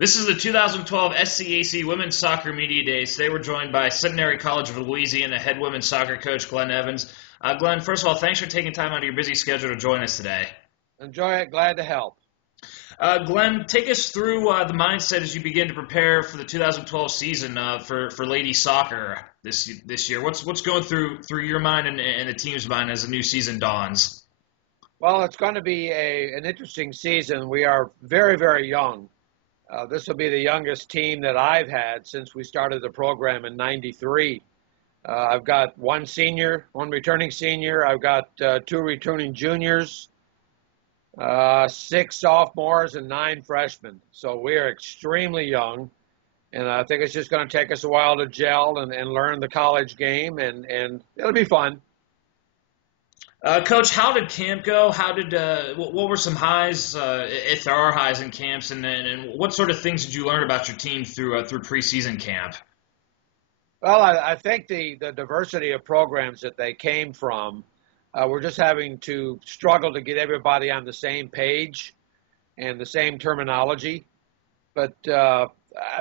This is the 2012 SCAC Women's Soccer Media Days. Today we're joined by Centenary College of Louisiana head women's soccer coach Glenn Evans. Glenn, first of all, thanks for taking time out of your busy schedule to join us today. Enjoy it. Glad to help. Glenn, take us through the mindset as you begin to prepare for the 2012 season for ladies soccer this year. What's going through your mind and the team's mind as the new season dawns? Well, it's going to be an interesting season. We are very, very young. This will be the youngest team that I've had since we started the program in '93. I've got one senior, one returning senior. I've got two returning juniors, six sophomores, and nine freshmen. So we are extremely young, and I think it's just going to take us a while to gel and learn the college game, and it'll be fun. Coach, how did camp go? What were some highs, if there are highs in camps, and what sort of things did you learn about your team through preseason camp? Well, I think the diversity of programs that they came from, we're just having to struggle to get everybody on the same page and the same terminology. But I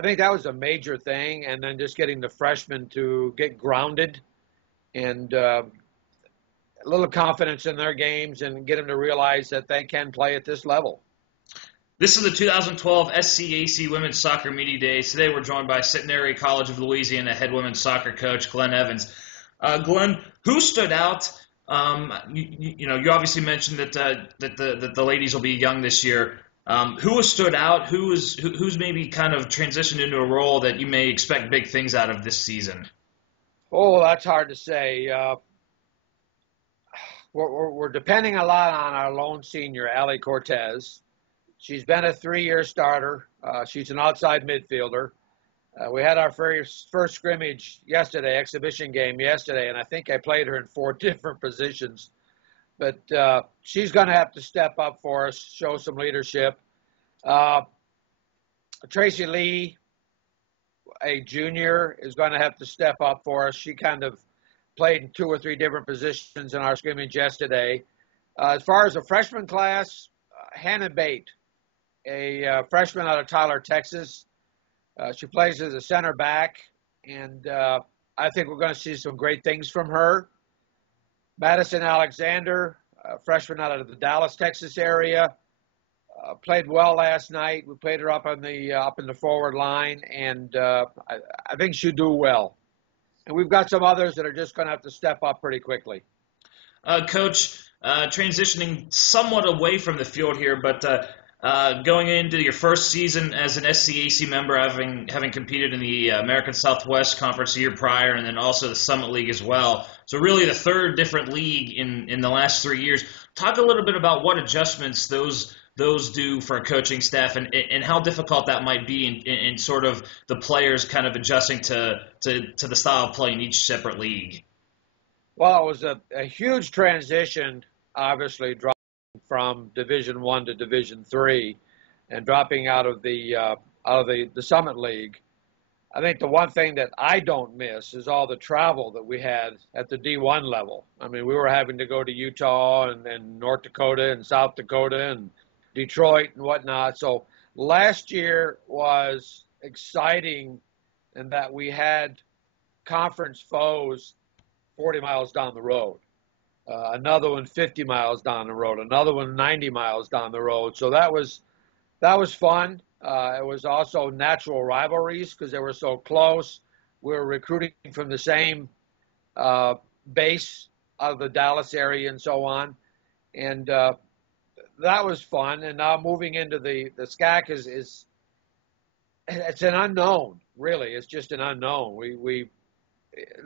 think that was a major thing, and then just getting the freshmen to get grounded and a little confidence in their games and get them to realize that they can play at this level. This is the 2012 SCAC Women's Soccer Media Days. Today we're joined by Centenary College of Louisiana head women's soccer coach Glenn Evans. Glenn, who stood out? You obviously mentioned that the ladies will be young this year. Who has stood out? Who's maybe kind of transitioned into a role that you may expect big things out of this season? Oh, that's hard to say. We're depending a lot on our lone senior, Allie Cortez. She's been a 3-year starter. She's an outside midfielder. We had our first scrimmage yesterday, exhibition game yesterday, and I think I played her in 4 different positions. But she's going to have to step up for us, show some leadership. Tracy Lee, a junior, is going to have to step up for us. She kind of played in 2 or 3 different positions in our scrimmage yesterday. As far as the freshman class, Hannah Bate, a freshman out of Tyler, Texas. She plays as a center back, and I think we're going to see some great things from her. Madison Alexander, a freshman out of the Dallas, Texas area, played well last night. We played her up in the forward line, and I think she'll do well. And we've got some others that are just going to have to step up pretty quickly. Coach, transitioning somewhat away from the field here, but going into your first season as an SCAC member, having competed in the American Southwest Conference the year prior, and then also the Summit League as well. So really the third different league in the last 3 years. Talk a little bit about what adjustments those do for a coaching staff and how difficult that might be in sort of the players kind of adjusting to the style of play in each separate league. Well, it was a huge transition, obviously, dropping from Division I to Division III and dropping out of the Summit League. I think the one thing that I don't miss is all the travel that we had at the D1 level. I mean, we were having to go to Utah and North Dakota and South Dakota and Detroit and whatnot. So last year was exciting in that we had conference foes 40 miles down the road, another one 50 miles down the road, another one 90 miles down the road. So that was fun. It was also natural rivalries because they were so close. We were recruiting from the same base out of the Dallas area and so on. And that was fun. And now moving into the SCAC is it's an unknown, really. It's just an unknown. We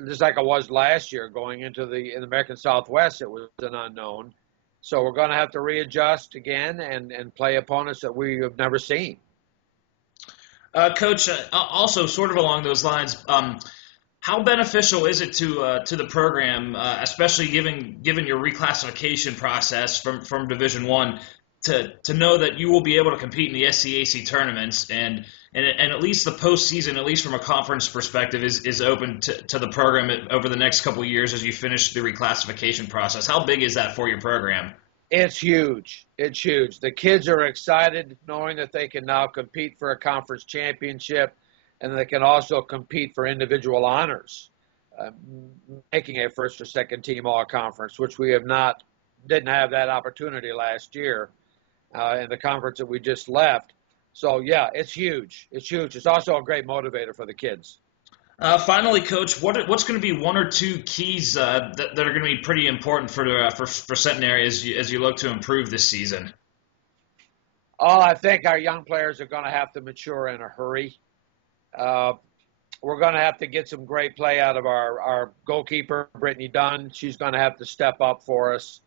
just like it was last year going into the American Southwest, it was an unknown. So we're going to have to readjust again and play opponents that we have never seen. Coach, also sort of along those lines, how beneficial is it to the program, especially given your reclassification process from Division I, to know that you will be able to compete in the SCAC tournaments and at least the postseason, at least from a conference perspective, is open to the program over the next couple of years as you finish the reclassification process? How big is that for your program? It's huge. It's huge. The kids are excited knowing that they can now compete for a conference championship, and they can also compete for individual honors, uh, making a first or second team all conference, which we didn't have that opportunity last year in the conference that we just left. So yeah, it's huge. It's huge. It's also a great motivator for the kids. Finally, Coach, what's going to be one or two keys that are going to be pretty important for Centenary as you look to improve this season? Oh, I think our young players are going to have to mature in a hurry. Uh, we're going to have to get some great play out of our goalkeeper, Brittany Dunn. She's going to have to step up for us.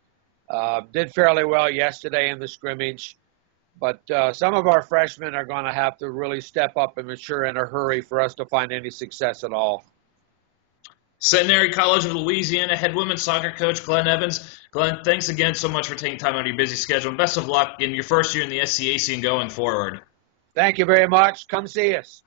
Did fairly well yesterday in the scrimmage, but some of our freshmen are going to have to really step up and mature in a hurry for us to find any success at all. Centenary College of Louisiana head women's soccer coach Glenn Evans. Glenn, thanks again so much for taking time out of your busy schedule, and best of luck in your first year in the SCAC and going forward. Thank you very much. Come see us.